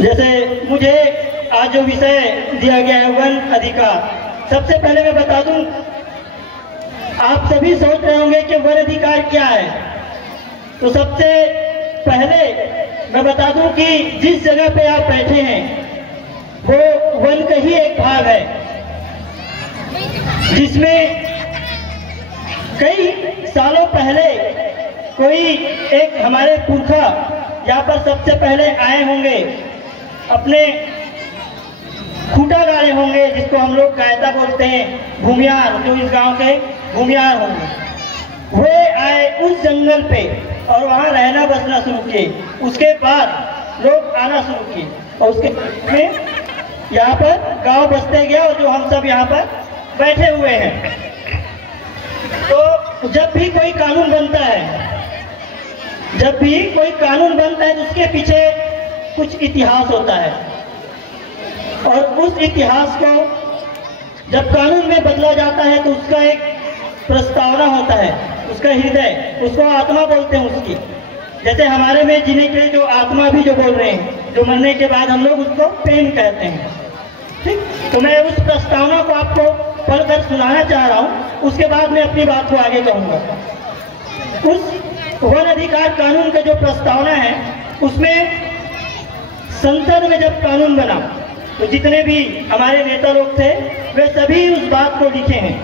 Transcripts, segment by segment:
जैसे मुझे आज जो विषय दिया गया है वन अधिकार, सबसे पहले मैं बता दूं, आप सभी सोच रहे होंगे कि वन अधिकार क्या है। तो सबसे पहले मैं बता दूं कि जिस जगह पे आप बैठे हैं वो वन का ही एक भाग है, जिसमें कई सालों पहले कोई एक हमारे पुरखा यहाँ पर सबसे पहले आए होंगे, अपने खूंटा गाड़े होंगे, जिसको हम लोग कायदा बोलते हैं, भूमियार, जो इस गांव के भूमियार होंगे। वे आए उस जंगल पे और वहां रहना बसना शुरू किए। उसके बाद लोग आना शुरू किए और उसके में यहाँ पर गांव बसते गया और जो हम सब यहाँ पर बैठे हुए हैं। तो जब भी कोई कानून बनता है, जब भी कोई कानून बनता है तो उसके पीछे कुछ इतिहास होता है और उस इतिहास को जब कानून में बदला जाता है तो उसका एक प्रस्तावना होता है, उसका हृदय, उसको आत्मा बोलते हैं उसकी। जैसे हमारे में जीने के लिए जो आत्मा भी जो बोल रहे हैं, जो मरने के बाद हम लोग उसको प्रेम कहते हैं, ठीक। तो मैं उस प्रस्तावना को आपको पढ़कर सुनाना चाह रहा हूँ, उसके बाद मैं अपनी बात को आगे कहूँगा। उस वन अधिकार कानून का जो प्रस्तावना है, उसमें संसद में जब कानून बना तो जितने भी हमारे नेता लोग थे वे सभी उस बात को लिखे हैं।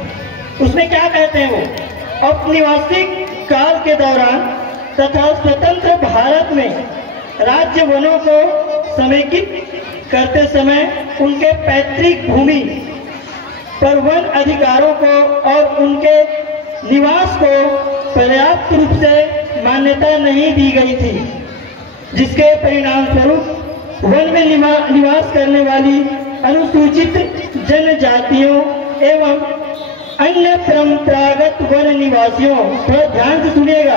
उसमें क्या कहते हैं वो, औपनिवेशिक काल के दौरान तथा स्वतंत्र भारत में राज्य वनों को समेकित करते समय उनके पैतृक भूमि पर वन अधिकारों को और उनके निवास को पर्याप्त रूप से मान्यता नहीं दी गई थी, जिसके परिणाम स्वरूप वन में निवास करने वाली अनुसूचित जनजातियों एवं अन्य परंपरागत वन निवासियों, थोड़ा ध्यान से सुनिएगा,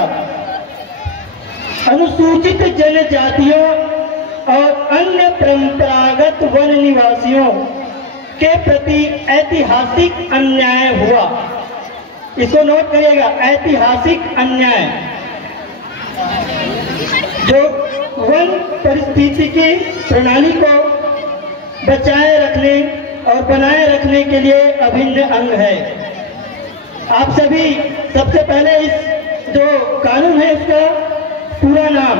अनुसूचित जनजातियों और अन्य परंपरागत वन निवासियों के प्रति ऐतिहासिक अन्याय हुआ। इसको नोट करिएगा, ऐतिहासिक अन्याय। जो वन पारिस्थितिकी प्रणाली को बचाए रखने और बनाए रखने के लिए अभिन्न अंग है। आप सभी सबसे पहले इस जो कानून है उसका पूरा नाम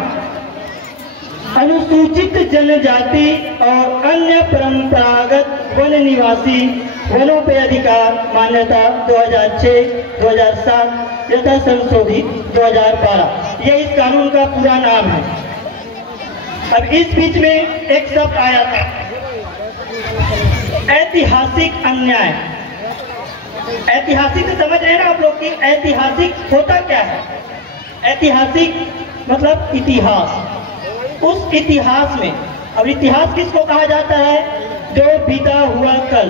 अनुसूचित जनजाति और अन्य परंपरागत वन निवासी वनों पे अधिकार मान्यता 2006-2007 यथा संशोधित 2012, यह इस कानून का पूरा नाम है। अब इस बीच में एक शब्द आया था, ऐतिहासिक अन्याय। ऐतिहासिक समझ रहे हैं ना आप लोग की ऐतिहासिक होता क्या है? ऐतिहासिक मतलब इतिहास। उस इतिहास में, अब इतिहास किसको कहा जाता है? जो बीता हुआ कल,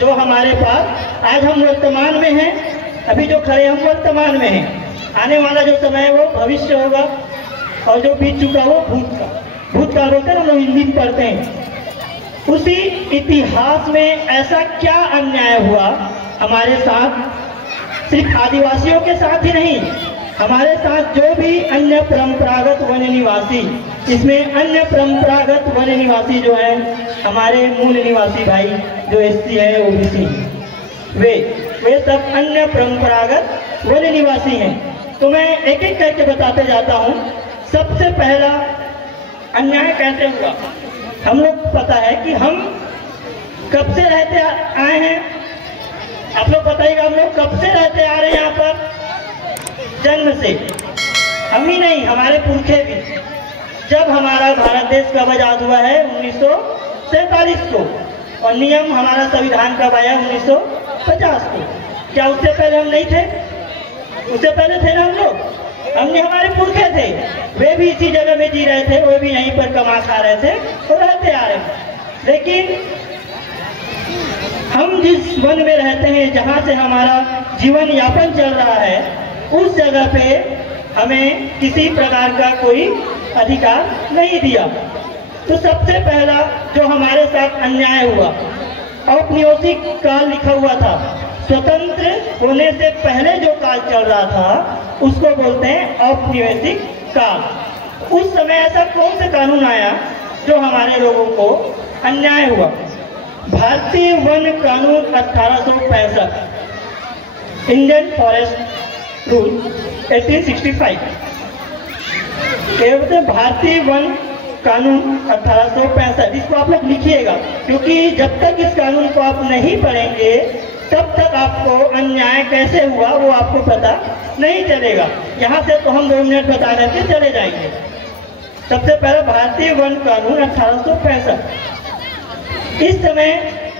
जो हमारे पास आज हम वर्तमान में हैं, अभी जो खड़े हम वर्तमान में हैं, आने वाला जो समय है वो भविष्य होगा और जो बीत चुका वो भूतकाल बोलते हैं, हम लोग हिंदी में पढ़ते हैं। उसी इतिहास में ऐसा क्या अन्याय हुआ हमारे साथ, सिर्फ आदिवासियों के साथ ही नहीं, हमारे साथ जो भी अन्य परंपरागत वन निवासी, इसमें अन्य परंपरागत वन निवासी जो है हमारे मूल निवासी भाई जो एससी है, ओबीसी, वे सब अन्य परंपरागत वन निवासी हैं। तो मैं एक एक करके बताते जाता हूँ। सबसे पहला अन्याय कैसे हुआ? हम लोग पता है कि हम कब से रहते आए हैं, आप लोग बताइएगा, हम लोग कब से रहते आ रहे हैं यहाँ पर? जन्म से। हम ही नहीं, हमारे पुरखे भी। जब हमारा भारत देश कब आजाद हुआ है? 1947 को, और नियम हमारा संविधान कब आया? 1950 को। क्या उससे पहले हम नहीं थे? उससे पहले थे ना हम लोग, हमने, हमारे पुरखे थे, वे भी इसी जगह में जी रहे थे, वे भी यहीं पर कमा खा रहे थे और रहते आ रहे थे। लेकिन हम जिस वन में रहते हैं, जहाँ से हमारा जीवन यापन चल रहा है, उस जगह पे हमें किसी प्रकार का कोई अधिकार नहीं दिया। तो सबसे पहला जो हमारे साथ अन्याय हुआ। औपनिवेशिक काल लिखा हुआ था, स्वतंत्र होने से पहले जो काल चल रहा था उसको बोलते हैं औपनिवेशिक काल। उस समय ऐसा कौन सा कानून आया जो हमारे लोगों को अन्याय हुआ? भारतीय वन कानून 1865, इंडियन फॉरेस्ट रूल 1865। कहते हैं भारतीय वन कानून 1865। इसको आप लोग लिखिएगा, क्योंकि जब तक इस कानून को आप नहीं पढ़ेंगे तब तक आपको अन्याय कैसे हुआ वो आपको पता नहीं चलेगा। यहाँ से तो हम 2 मिनट बता करके चले जाएंगे। सबसे पहले भारतीय वन कानून 1865। इस समय,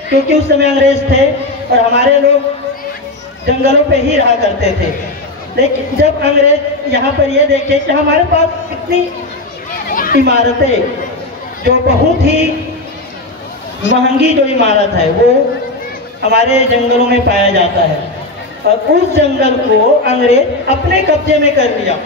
क्योंकि उस समय अंग्रेज थे और हमारे लोग जंगलों पे ही रहा करते थे, लेकिन जब अंग्रेज यहाँ पर ये देखे कि हमारे पास कितनी इमारतें, जो बहुत ही महंगी जो इमारत है वो हमारे जंगलों में पाया जाता है, और उस जंगल को अंग्रेज अपने कब्जे में कर लिया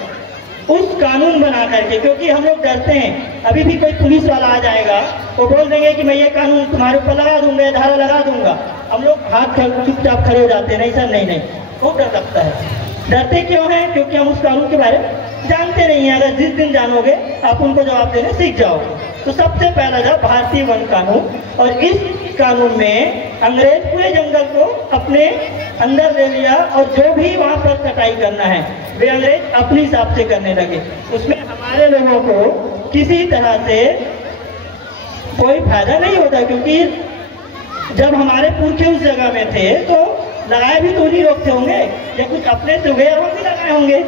उस कानून बना करके। क्योंकि हम लोग डरते हैं, अभी भी कोई पुलिस वाला आ जाएगा, वो बोल देंगे कि मैं ये कानून तुम्हारे ऊपर लगा दूंगा, धारा लगा दूंगा। हम लोग हाथ चुपचाप खड़े हो जाते हैं, नहीं सर नहीं, खूब डर लगता है। डरते क्यों हैं? क्योंकि हम उस कानून के बारे में जानते नहीं है। अगर जिस दिन जानोगे आप उनको जवाब देने सीख जाओगे। तो सबसे पहला था भारतीय वन कानून, और इस कानून में अंग्रेज पूरे जंगल को अपने अंदर ले लिया, और जो भी वहां पर कटाई करना है वे अंग्रेज अपने हिसाब से करने लगे। उसमें हमारे लोगों को किसी तरह से कोई फायदा नहीं होता, क्योंकि जब हमारे पुरखे उस जगह में थे तो लगाए भी तो उन्हीं लोग थे होंगे, या कुछ अपने से हुए और भी लगाए होंगे।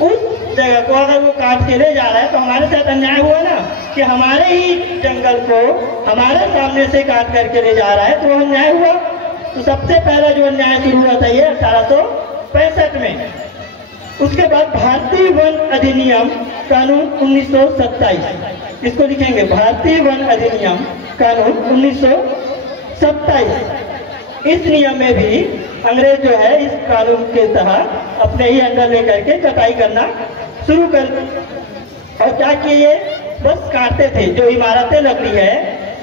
उस जगह को अगर वो काट के ले जा रहा है तो हमारे साथ अन्याय हुआ ना, कि हमारे ही जंगल को हमारे सामने से काट करके ले जा रहा है, तो वो अन्याय हुआ। तो सबसे पहला जो अन्याय शुरू हुआ था ये 1865 में। उसके बाद भारतीय वन अधिनियम कानून 1927, इसको लिखेंगे भारतीय वन अधिनियम कानून 1927। इस नियम में भी अंग्रेज जो है इस कानून के तहत अपने ही अंडर लेकर के कटाई करना शुरू कर, और क्या किए, बस काटते थे। जो इमारतें लकड़ी है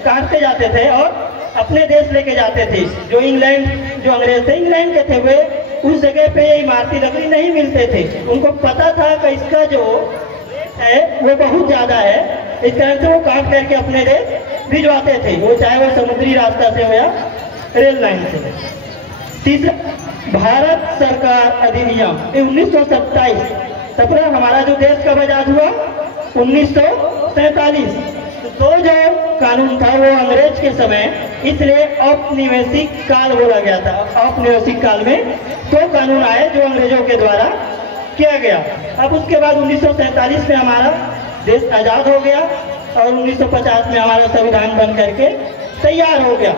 काटते जाते थे और अपने देश लेके जाते थे। जो इंग्लैंड, जो अंग्रेज थे इंग्लैंड के थे, वे उस जगह पे इमारती लकड़ी नहीं मिलते थे। उनको पता था कि इसका जो है वो बहुत ज्यादा है, इस कारण से वो काट करके अपने देश भिजवाते थे, वो चाहे वो समुद्री रास्ता से हो या रेल लाइन से। तीसरा भारत सरकार अधिनियम 1927। सत्रह हमारा जो देश कब आजाद हुआ 1947। तो जो कानून था वो अंग्रेज के समय, इसलिए औपनिवेशिक काल बोला गया था। औपनिवेशिक काल में दो कानून आए जो अंग्रेजों के द्वारा किया गया। अब उसके बाद 1947 में हमारा देश आजाद हो गया और 1950 में हमारा संविधान बन करके तैयार हो गया।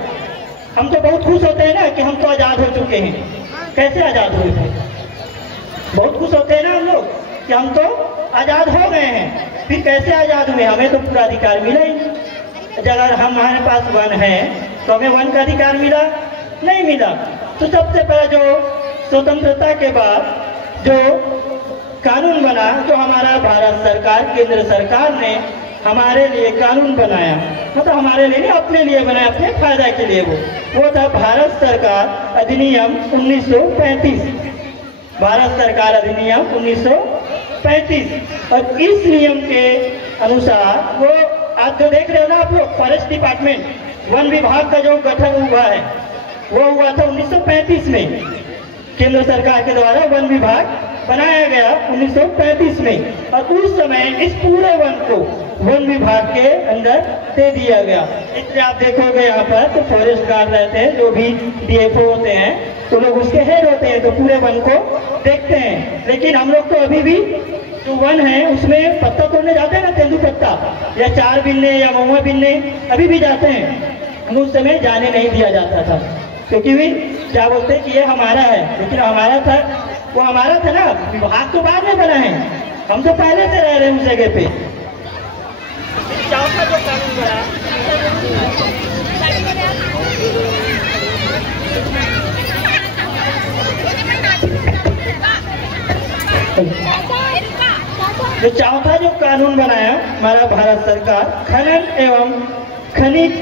हम तो बहुत खुश होते हैं ना कि हम तो आजाद हो चुके हैं। कैसे आजाद हुए थे? बहुत खुश होते हैं ना हम लोग कि हम तो आजाद हो गए हैं। फिर कैसे आजाद हुए? हमें तो पूरा अधिकार मिला ही नहीं। अगर हमारे पास वन है तो हमें वन का अधिकार मिला नहीं मिला। तो सबसे पहला जो स्वतंत्रता के बाद जो कानून बना, जो हमारा भारत सरकार, केंद्र सरकार ने हमारे लिए कानून बनाया, मतलब हमारे लिए अपने लिए बनाया, अपने फायदा के लिए, वो था भारत सरकार अधिनियम 1935। भारत सरकार अधिनियम 1935। और इस नियम के अनुसार वो आज जो देख रहे हो ना आप लोग, फॉरेस्ट डिपार्टमेंट, वन विभाग का जो गठन हुआ है वो हुआ था 1935 में। केंद्र सरकार के द्वारा वन विभाग बनाया गया 1935 में, और उस समय इस पूरे वन को वन विभाग के अंदर दे दिया गया। इसलिए आप देखोगे यहाँ पर तो फॉरेस्ट गार्ड रहते हैं, जो भी डीएफओ होते हैं तो लोग उसके हेड होते हैं, तो पूरे वन को देखते हैं। लेकिन हम लोग तो अभी भी जो वन है उसमें पत्ता तोड़ने जाते हैं ना, तेंदू पत्ता या चार बिनने या महुआ बिनने, अभी भी जाते हैं। उस समय जाने नहीं दिया जाता था, क्योंकि भी क्या बोलते हैं कि ये हमारा है, लेकिन हमारा था, वो हमारा था ना, विभाग तो बाद में बना है, हम तो पहले से रह रहे हैं उस जगह पे। चौथा जो कानून बना, जो चौथा जो कानून बनाया हमारा भारत सरकार, खनन एवं खनिज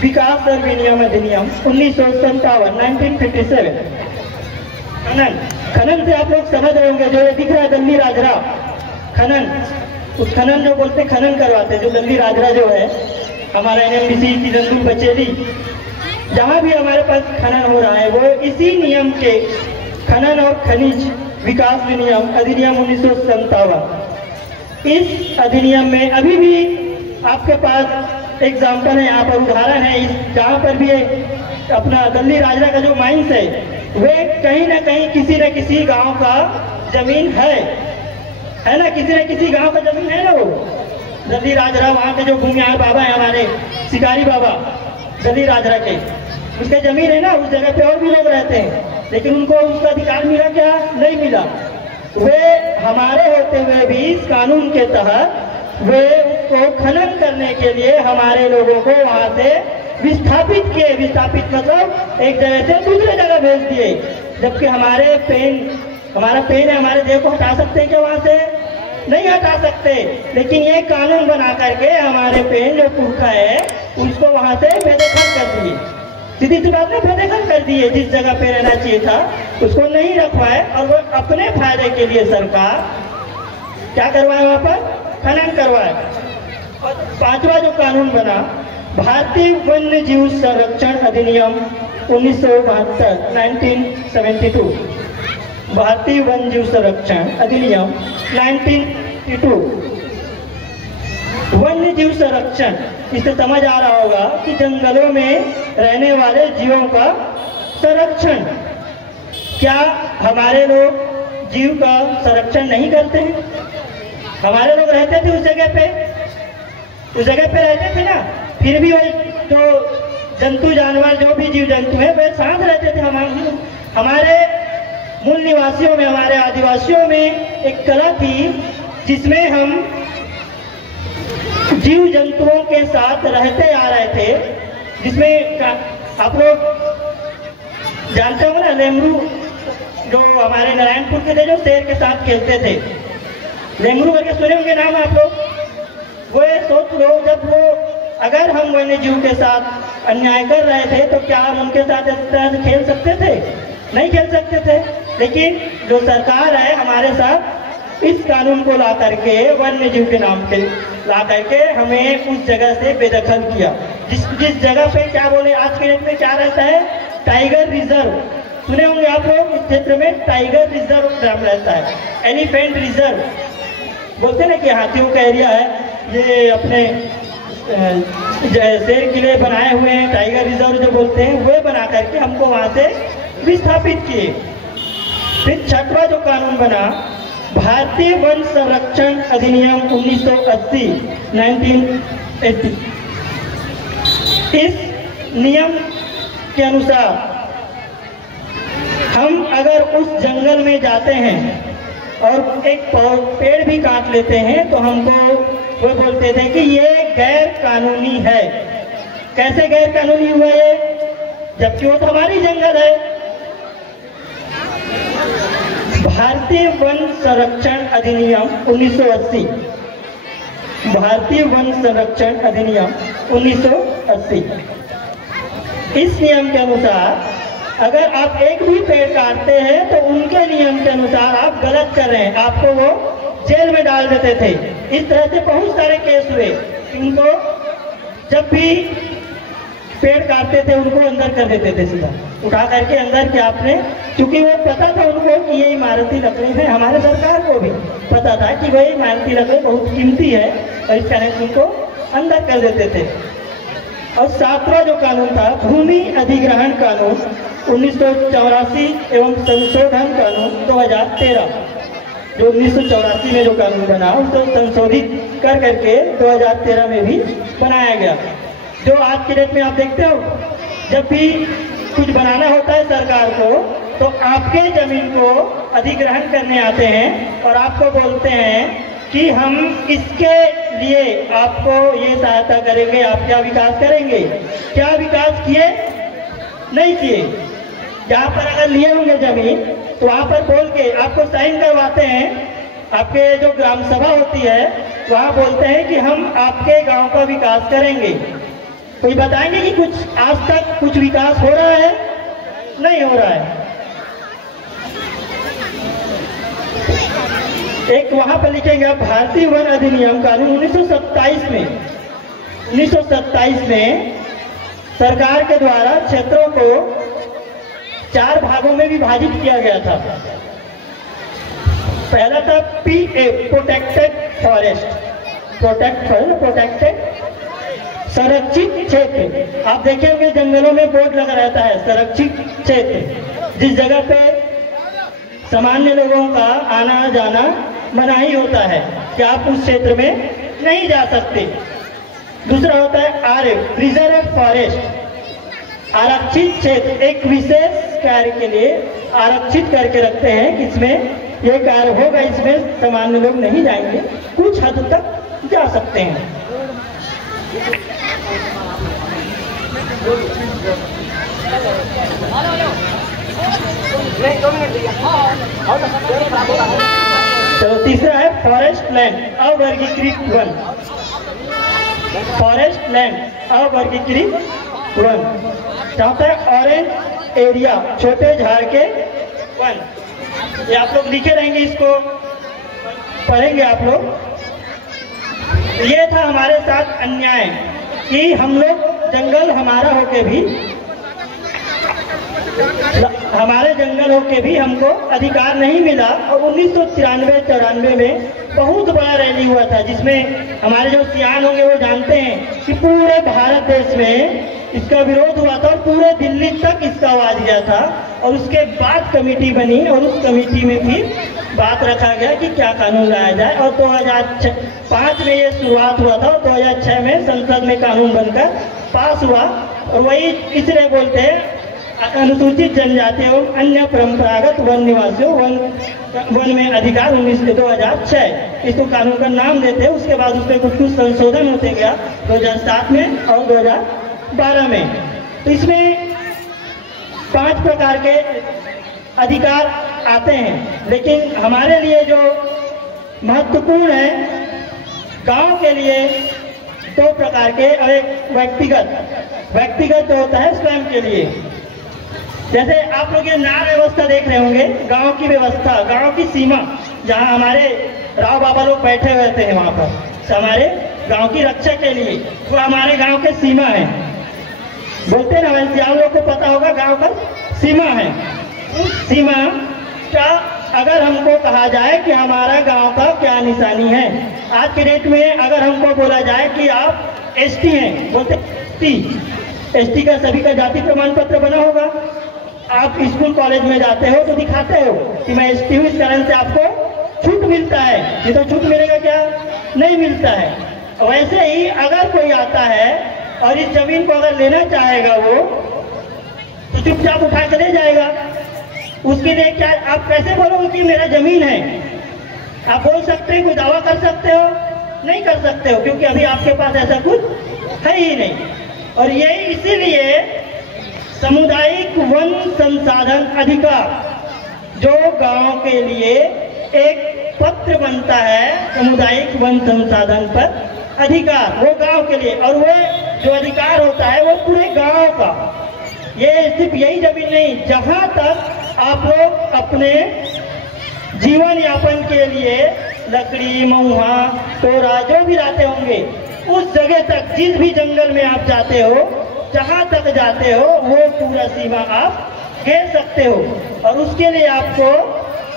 विकास अधिनियम 1957 1957। खनन से आप लोग समझ रहे होंगे, जो ये दिख रहा है दल्ली राजरा खनन, उस खनन जो बोलते खनन करवाते हैं, जो दल्ली राजरा जो है हमारा NMDC की रंदूर बचेली, जहाँ भी हमारे पास खनन हो रहा है वो इसी नियम के खनन और खनिज विकास अधिनियम 1957। इस अधिनियम में अभी भी आपके पास एग्जाम्पल है, यहाँ पर उदाहरण है, इस जहाँ पर भी अपना दल्ली राजरा का जो माइंस है वे कहीं ना कहीं किसी न किसी गांव का जमीन है ना, किसी न किसी गांव का जमीन है ना। वो दल्ली राजरा वहाँ के जो भूमिहार बाबा है हमारे शिकारी बाबा दल्ली राजरा के, उसके जमीन है ना, उस जगह पे और भी लोग रहते हैं, लेकिन उनको उसका अधिकार मिला क्या? नहीं मिला। वे हमारे होते हुए भी इस कानून के तहत वे उसको खनन करने के लिए हमारे लोगों को वहां से विस्थापित किए। विस्थापित मतलब एक जगह से दूसरे जगह भेज दिए, जबकि हमारा पेन है, हमारे देह को हटा सकते हैं क्या? वहां से नहीं हटा सकते, लेकिन ये कानून बना करके हमारे पेन जो पुरखा है उसको वहां से बेदखल कर दिए। सीधी सी बात में बेदखल कर दिए, जिस जगह पे रहना चाहिए था उसको नहीं रखवाए, और वो अपने फायदे के लिए सरकार क्या करवाए? वहां पर खनन करवाए। और पांचवा जो कानून बना, भारतीय वन्य जीव संरक्षण अधिनियम 1972 1972, भारतीय वन्य जीव संरक्षण अधिनियम 1972। वन्य जीव संरक्षण, इससे समझ आ रहा होगा कि जंगलों में रहने वाले जीवों का संरक्षण। क्या हमारे लोग जीव का संरक्षण नहीं करते हैं? हमारे लोग रहते थे उस जगह पे रहते थे ना, फिर भी वही जो जंतु जानवर जो भी जीव जंतु है वे शांत रहते थे। हमारे मूल निवासियों में, हमारे आदिवासियों में एक कला थी जिसमें हम जीव जंतुओं के साथ रहते आ रहे थे, जिसमें आप लोग जानते हो ना, लेमरू जो हमारे नारायणपुर के थे, जो शेर के साथ खेलते थे, लेमरू करके सुने होंगे नाम आप लोग। वो सोच लो, जब वो अगर हम वन्य जीव के साथ अन्याय कर रहे थे तो क्या हम उनके साथ इस तरह से खेल सकते थे? नहीं खेल सकते थे। लेकिन जो सरकार है हमारे साथ इस कानून को ला करके, वन्य जीव के नाम पे ला करके हमें उस जगह से बेदखल किया। जिस जगह पे क्या बोले, आज के डेट में क्या रहता है? टाइगर रिजर्व सुने होंगे आप लोग। इस क्षेत्र में टाइगर रिजर्व नाम रहता है, एलिफेंट रिजर्व बोलते हैं ना कि हाथियों का एरिया है। ये अपने शेर किले बनाए हुए हैं, टाइगर रिजर्व जो बोलते हैं, वे बना करके हमको वहां से विस्थापित किए। फिर छठवां जो कानून बना, भारतीय वन संरक्षण अधिनियम 1980 1980। इस नियम के अनुसार हम अगर उस जंगल में जाते हैं और एक पेड़ भी काट लेते हैं तो हमको वो बोलते थे कि ये गैर कानूनी है। कैसे गैर कानूनी हुआ ये? जबकि वो तो हमारी जंगल है। भारतीय वन संरक्षण अधिनियम 1980, भारतीय वन संरक्षण अधिनियम 1980। इस नियम के अनुसार अगर आप एक भी पेड़ काटते हैं तो उनके नियम के अनुसार आप गलत कर रहे हैं, आपको वो जेल में डाल देते थे। इस तरह से बहुत सारे केस हुए। इनको जब भी पेड़ काटते थे उनको अंदर कर देते थे, सीधा उठा करके अंदर कि आपने, क्योंकि वो पता था उनको कि ये इमारती लकड़ी है। हमारे सरकार को भी पता था कि वही इमारती लकड़ी बहुत कीमती है और इस कारण उनको अंदर कर देते थे। और सातवां जो कानून था, भूमि अधिग्रहण कानून 1984 एवं संशोधन कानून 2013, जो 1984 में जो कानून बना उसको संशोधित कर करके 2013 में भी बनाया गया। जो आज के डेट में आप देखते हो, जब भी कुछ बनाना होता है सरकार को तो आपके जमीन को अधिग्रहण करने आते हैं और आपको बोलते हैं कि हम इसके लिए आपको ये सहायता करेंगे, आप क्या विकास करेंगे। क्या विकास किए? नहीं किए। जहाँ पर अगर लिए होंगे जमीन तो वहाँ पर बोल के आपको साइन करवाते हैं। आपके जो ग्राम सभा होती है वहाँ बोलते हैं कि हम आपके गांव का विकास करेंगे। कोई बताएंगे कि कुछ आज तक कुछ विकास हो रहा है? नहीं हो रहा है। एक वहां पर लिखेंगे आप, भारतीय वन अधिनियम कानून 1927 में सरकार के द्वारा क्षेत्रों को 4 भागों में विभाजित किया गया था। पहला था PA, प्रोटेक्टेड फॉरेस्ट, प्रोटेक्टेड संरक्षित क्षेत्र। आप देखे होंगे जंगलों में बोर्ड लगा रहता है संरक्षित क्षेत्र, जिस जगह पे सामान्य लोगों का आना जाना मनाही होता है कि आप उस क्षेत्र में नहीं जा सकते। दूसरा होता है RF, रिजर्व फॉरेस्ट, आरक्षित क्षेत्र, एक विशेष कार्य के लिए आरक्षित करके रखते हैं कि इसमें ये कार्य होगा, इसमें सामान्य लोग नहीं जाएंगे, कुछ हद तक जा सकते हैं। तो तीसरा है फॉरेस्ट लैंड, अवर्गीकृत वन, फॉरेस्ट लैंड अवर्गीकृत वन। चौथा है ऑरेंज एरिया, छोटे झाड़ के वन। ये आप लोग लिखे रहेंगे, इसको पढ़ेंगे आप लोग। ये था हमारे साथ अन्याय कि हम लोग जंगल हमारा होके भी, हमारे जंगल होके भी हमको अधिकार नहीं मिला। और 1993-94 में बहुत बड़ा रैली हुआ था, जिसमें हमारे जो सियान होंगे वो जानते हैं कि पूरे भारत देश में इसका विरोध हुआ था और पूरे दिल्ली तक इसका आवाज गया था। और उसके बाद कमेटी बनी और उस कमेटी में भी बात रखा गया कि क्या कानून लाया जाए। और 2005 में ये शुरुआत हुआ था और 2006 में संसद में कानून बनकर पास हुआ। और वही इसलिए बोलते हैं अनुसूचित जनजाति एवं अन्य परंपरागत वन निवासियों वन में अधिकार 2006, इसको कानून का नाम देते हैं। उसके बाद उसमें कुछ संशोधन होते गया 2007 में और 2012 में। तो इसमें 5 प्रकार के अधिकार आते हैं, लेकिन हमारे लिए जो महत्वपूर्ण है गांव के लिए 2 प्रकार के। और एक व्यक्तिगत जो होता है स्वयं के लिए। जैसे आप लोग ये न्याय व्यवस्था देख रहे होंगे, गांव की व्यवस्था, गांव की सीमा, जहां हमारे राव बाबा लोग बैठे हुए थे वहां पर हमारे गांव की रक्षा के लिए, वो हमारे गांव के सीमा है। बोलते ना, वैसे आप लोग को पता होगा गांव का सीमा है। उस सीमा का अगर हमको कहा जाए कि हमारा गांव का क्या निशानी है, आज के डेट में अगर हमको बोला जाए कि आप ST हैं, बोलते ST का सभी का जाति प्रमाण पत्र बना होगा। आप स्कूल कॉलेज में जाते हो तो दिखाते हो कि मैं ST हूँ, इस कारण से आपको छूट मिलता है। ये तो छूट मिलेगा क्या? नहीं मिलता है। वैसे ही अगर कोई आता है और इस जमीन को अगर लेना चाहेगा वो, तो चुपचाप उठा के ले जाएगा। उसके लिए क्या आप कैसे बोलोगे कि मेरा जमीन है? आप बोल सकते हैं, कोई दावा कर सकते हो? नहीं कर सकते हो, क्योंकि अभी आपके पास ऐसा कुछ है ही नहीं। और यही इसीलिए सामुदायिक वन संसाधन अधिकार, जो गांव के लिए एक पत्र बनता है सामुदायिक वन संसाधन पर अधिकार, वो गांव के लिए। और वो जो अधिकार होता है वो पूरे गांव का। ये सिर्फ यही जमीन नहीं, जहां तक आप लोग अपने जीवन यापन के लिए लकड़ी, महुआ, तोरा जो भी लाते होंगे, उस जगह तक, जिस भी जंगल में आप जाते हो, जहां तक जाते हो, वो पूरा सीमा आप घेर सकते हो। और उसके लिए आपको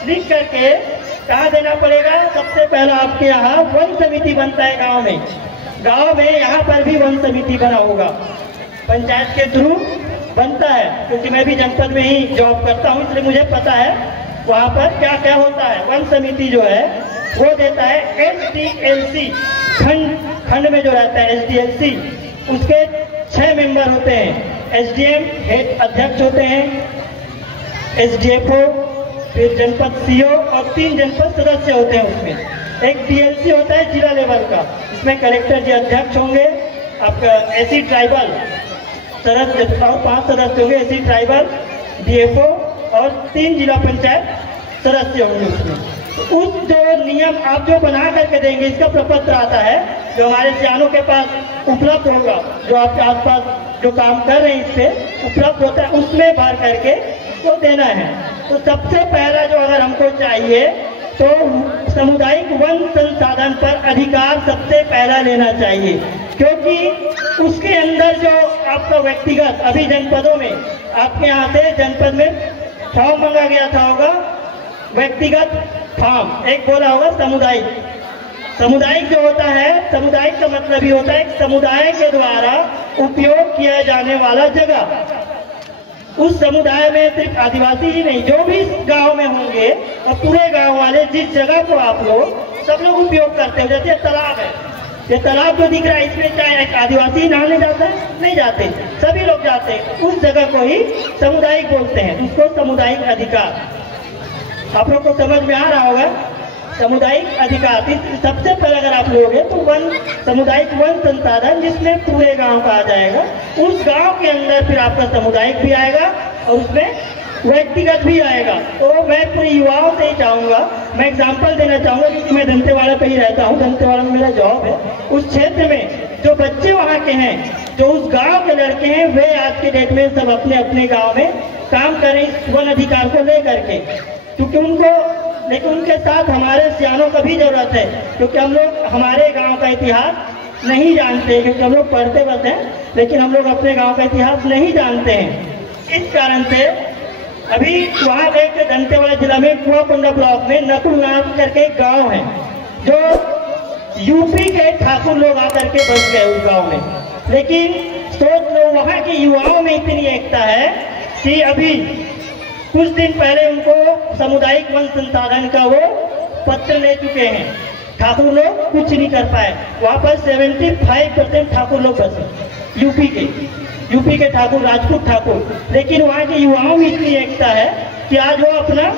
लिख करके कहाँ देना पड़ेगा? सबसे पहला आपके यहाँ वन समिति बनता है गांव में यहाँ पर भी वन समिति बना होगा, पंचायत के थ्रू बनता है। क्योंकि मैं भी जनपद में ही जॉब करता हूँ, इसलिए मुझे पता है वहाँ पर क्या क्या होता है। वन समिति जो है वो देता है SDLC, खंड में जो रहता है SDLC, उसके 6 मेंबर होते हैं। SDM हेड अध्यक्ष होते हैं, SDFO, फिर जनपद CO और 3 जनपद सदस्य होते हैं। उसमें एक DLC होता है जिला लेवल का, इसमें कलेक्टर जी अध्यक्ष होंगे, आपका SC ट्राइबल सदस्य और 5 सदस्य होंगे, SC ट्राइबल, DFO और 3 जिला पंचायत सदस्य होंगे उसमें। तो उस जो नियम आप जो बना करके देंगे, इसका प्रपत्र आता है, जो हमारे सियानों के पास उपलब्ध होगा, जो आपके आसपास जो काम कर रहे हैं इससे उपलब्ध होता है, उसमें भर करके वो देना है। तो सबसे पहला जो अगर हमको चाहिए तो सामुदायिक वन संसाधन पर अधिकार सबसे पहला लेना चाहिए, क्योंकि उसके अंदर जो आपका व्यक्तिगत, अभी जनपदों में आपके यहाँ से जनपद में फॉर्म मांगा गया था होगा, व्यक्तिगत फॉर्म, एक बोला होगा सामुदायिक। सामुदायिक जो होता है, सामुदायिक का मतलब ही होता है समुदाय के द्वारा उपयोग किया जाने वाला जगह। उस समुदाय में सिर्फ आदिवासी ही नहीं, जो भी इस गांव में होंगे और पूरे गांव वाले, जिस जगह को आप लोग सब लोग उपयोग करते हो, जैसे तालाब है, ये तालाब जो दिख रहा है इसमें चाहे एक आदिवासी नहाने जाता है, नहीं जाते, सभी लोग जाते हैं, उस जगह को ही सामुदायिक बोलते हैं, उसको सामुदायिक अधिकार। आप लोग को समझ में आ रहा होगा सामुदायिक अधिकार। सबसे पहले अगर आप लोगे तो सामुदायिक वन संसाधन, जिसमें पूरे गांव का आ जाएगा, उस गांव के अंदर फिर आपका सामुदायिक भी आएगा और उसमें व्यक्तिगत भी आएगा। तो मैं पूरे युवाओं से ही चाहूंगा, मैं एग्जांपल देना चाहूंगा, क्योंकि मैं दंतेवाड़ा पे ही रहता हूँ, दंतेवाड़ा में मेरा जॉब है। उस क्षेत्र में जो बच्चे वहाँ के हैं, जो उस गांव के लड़के हैं, वे आज के डेट में सब अपने अपने गाँव में काम करें इस वन अधिकार को लेकर के, क्योंकि उनको, लेकिन उनके साथ हमारे सियानों का भी जरूरत है, क्योंकि हम लोग हमारे गांव का इतिहास नहीं जानते, क्योंकि हम लोग पढ़ते बस हैं, लेकिन हम लोग अपने गांव का इतिहास नहीं जानते हैं। इस कारण से अभी वहाँ एक दंतेवाड़ा जिला में कुआकोंडा ब्लॉक में नकुल नाम करके एक गाँव है, जो यूपी के ठाकुर लोग आकर के बस गए उस गाँव में। लेकिन सोच लो, वहाँ के युवाओं में इतनी एकता है कि अभी कुछ दिन पहले उनको सामुदायिक वन संसाधन का वो पत्र ले चुके हैं। ठाकुर लोग कुछ नहीं कर पाए, वहाँ पर 75% ठाकुर लोग बसे, यूपी के ठाकुर, राजपूत ठाकुर। लेकिन वहाँ के युवाओं में इतनी एकता है कि आज वो अपना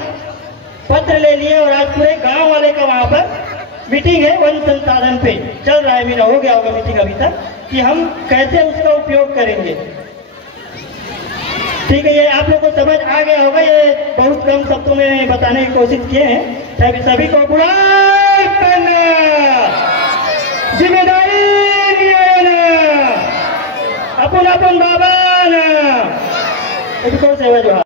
पत्र ले लिए और आज पूरे गांव वाले का वहाँ पर मीटिंग है, वन संसाधन पे चल रहा है, महीना हो गया होगा मीटिंग अभी तक, कि हम कैसे उसका उपयोग करेंगे। ठीक है, ये आप लोगों को समझ आ गया होगा। ये बहुत कम शब्दों में बताने की कोशिश किए हैं। सभी को बुलाई करना, जिम्मेदारी लेना, अपन बाबा ना, इसको सेवा जो